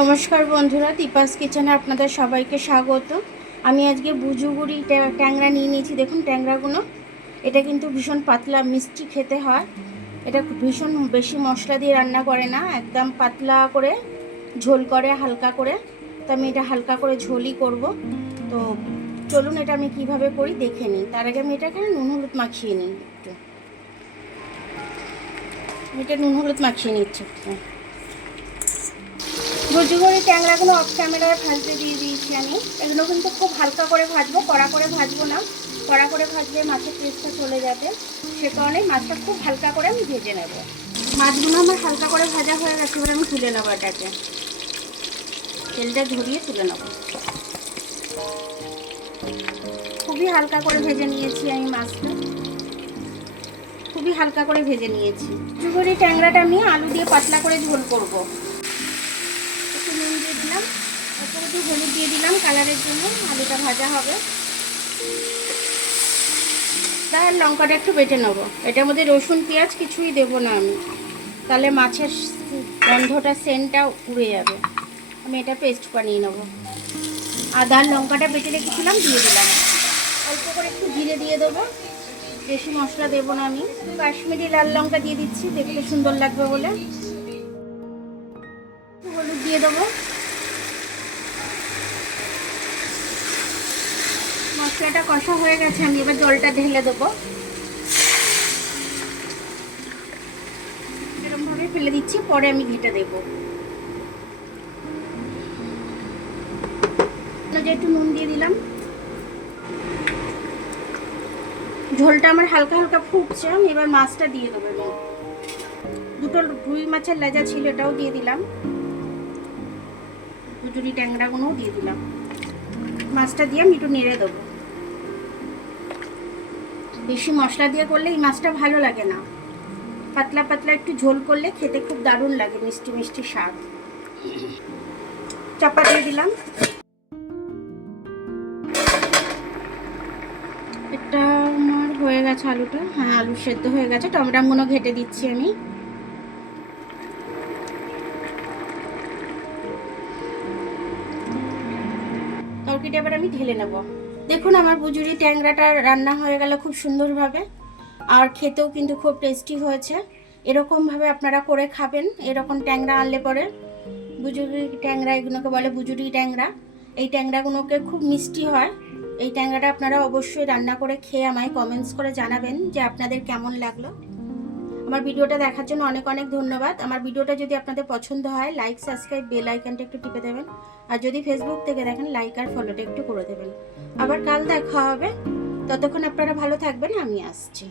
নমস্কার বন্ধুরা, দীপাস কিচেনে আপনাদের সবাইকে স্বাগত। আমি আজকে বুজুগুড়ি ট্যাংরা নিয়ে নিয়েছি। দেখুন ট্যাংরাগুলো, এটা কিন্তু ভীষণ পাতলা, মিষ্টি খেতে হয়। এটা ভীষণ বেশি মশলা দিয়ে রান্না করে না, একদম পাতলা করে ঝোল করে, হালকা করে। তো আমি এটা হালকা করে ঝোলই করব। তো চলুন এটা আমি কিভাবে করি দেখে নিই। তার আগে আমি এটাকে নুন হলুদ মাখিয়ে নিই একটু। এটা নুন হলুদ মাখিয়ে নিচ্ছি একটু। বুজুগুড়ি ট্যাংরাগুলো অফ ক্যামেরায় ভাজতে দিয়ে দিয়েছি আমি। এগুলো কিন্তু খুব হালকা করে ভাজবো, কড়া করে ভাজবো না। কড়া করে ভাজলে মাছের টেস্টটা চলে যাবে, সে কারণে মাছটা খুব হালকা করে আমি ভেজে নেব। মাছগুলো আমার হালকা করে ভাজা হয়ে গেছে, এবার আমি তুলে নেবো এটাকে। তেলটা ঝরিয়ে তুলে নেব। খুবই হালকা করে ভেজে নিয়েছি আমি মাছটা, খুবই হালকা করে ভেজে নিয়েছি। বুজুগুড়ি ট্যাংরাটা আমি আলু দিয়ে পাতলা করে ঝোল করবো। একটু নুন দিয়ে দিলাম, তারপরে একটু হলুদ দিয়ে দিলাম কালারের জন্য, আলুটা ভাজা হবে। আর লঙ্কাটা একটু বেটে নেবো। এটার মধ্যে রসুন পেঁয়াজ কিছুই দেবো না আমি, তাহলে মাছের গন্ধটা সেন্টটা উড়ে যাবে। আমি এটা পেস্ট বানিয়ে নেবো। আদা আর লঙ্কাটা বেটে রেখেছিলাম, দিয়ে দিলাম। অল্প করে একটু জিরে দিয়ে দেবো, বেশি মশলা দেবো না আমি। কাশ্মীরি লাল লঙ্কা দিয়ে দিচ্ছি, দেখতে সুন্দর লাগবে বলে। একটু হলুদ দিয়ে দেবো। মশলাটা কষা হয়ে গেছে, আমি এবার জলটা ঢেলে দেবো। এরকমভাবে ফেলে দিচ্ছি, পরে আমি ঘেটে দেবো। একটু নুন দিয়ে দিলাম। ঝোলটা আমার হালকা হালকা ফুটছে, আমি এবার মাছটা দিয়ে দেবো। এবং দুটো রুই মাছের লেজা ছিল, এটাও দিয়ে দিলাম। বুজুগুড়ি ট্যাংরাগুলোও দিয়ে দিলাম। মাছটা দিয়ে আমি একটু নেড়ে দেবো। বেশি মশলা দিয়ে করলে এই মাছটা ভালো লাগে না, পাতলা পাতলা একটু ঝোল করলে খেতে খুব দারুণ লাগে, মিষ্টি মিষ্টি স্বাদ। চাপা দিয়ে দিলাম। এটা আমার হয়ে গেছে আলুটা, হ্যাঁ আলু সেদ্ধ হয়ে গেছে। টমেটোগুলো ঘেটে দিচ্ছি আমি। তরকারিটা এবার আমি ঢেলে নেব। দেখুন আমার বুজুরি ট্যাংরাটা রান্না হয়ে গেল খুব সুন্দরভাবে, আর খেতেও কিন্তু খুব টেস্টি হয়েছে। এরকমভাবে আপনারা করে খাবেন। এরকম ট্যাংরা আনলে পরে, বুজুরি ট্যাংরা এগুলোকে বলে বুজুরি ট্যাংরা। এই ট্যাংরাগুলোকে খুব মিষ্টি হয়। এই ট্যাংরাটা আপনারা অবশ্যই রান্না করে খেয়ে আমায় কমেন্টস করে জানাবেন যে আপনাদের কেমন লাগলো। আমার ভিডিওটা দেখার জন্য অনেক অনেক ধন্যবাদ। আমার ভিডিওটা যদি আপনাদের পছন্দ হয়, লাইক সাবস্ক্রাইব বেল আইকনটা একটু টিপে দেবেন। আর যদি ফেসবুক থেকে দেখেন, লাইক আর ফলোটা একটু করে দেবেন। আবার কাল দেখা হবে, ততক্ষণ আপনারা ভালো থাকবেন। আমি আসছি।